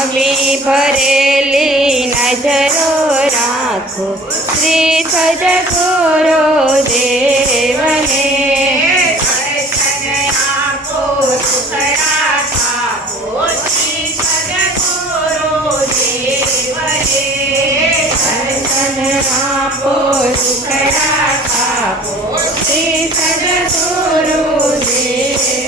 અમી ભરેલી નજરો રાખો શ્રી સદગુરુ દેવને. દર્શન આપો સુખડા થાપો શ્રી સદગુરુ દેવને. દર્શન આપો સુખડા થાપો શ્રી સદગુરુ દેવને.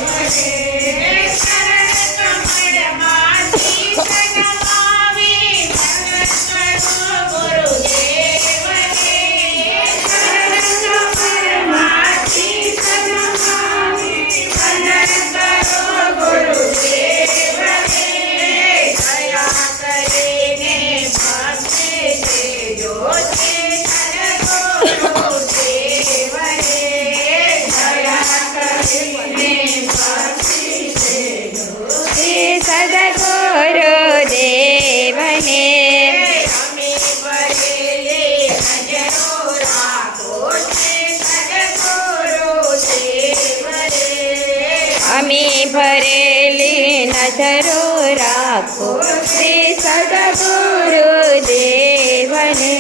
અમી ભરેલી નજરો રાખો શ્રી સદગુરુ દેવને.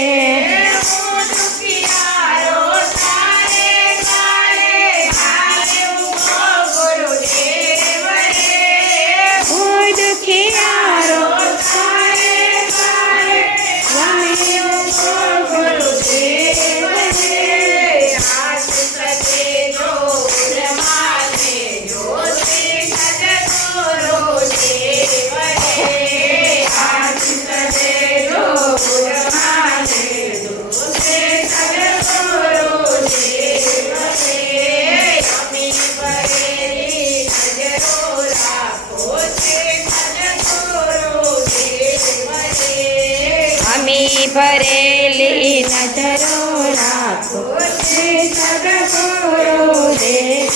અમી ભરેલી નજરો રાખો શ્રી સદગુરુ દેવને.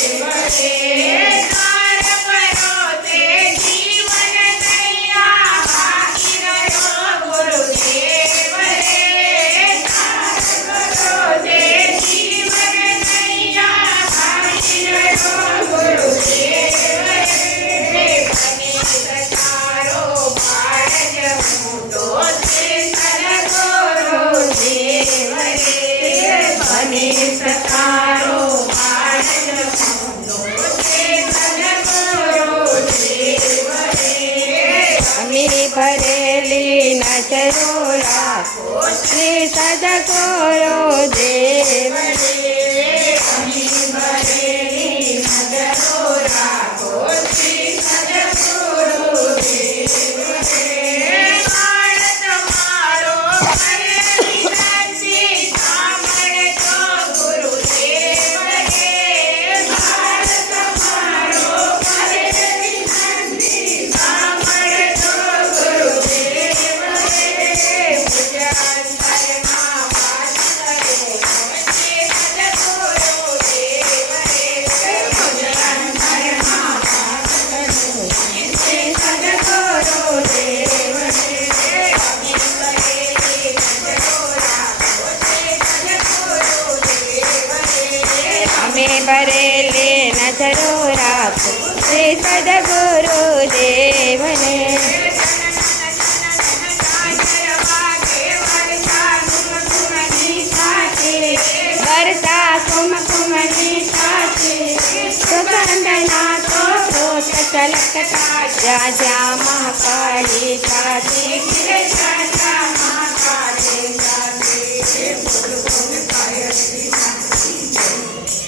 અમી ભરેલી નજરો રાખો શ્રી સદગુરુ દેવને. અમી ભરેલી નજરો રાખો શ્રી સદગુરુ દેવને. અમી ભરેલી નજરો રાખો શ્રી સદગુરુ દેવને. વર્ષા કુમકુમની સાથે સુગંધના તો સ્રોત છલકતા જ્યાં જ્યાં મહાકાળી સાથે.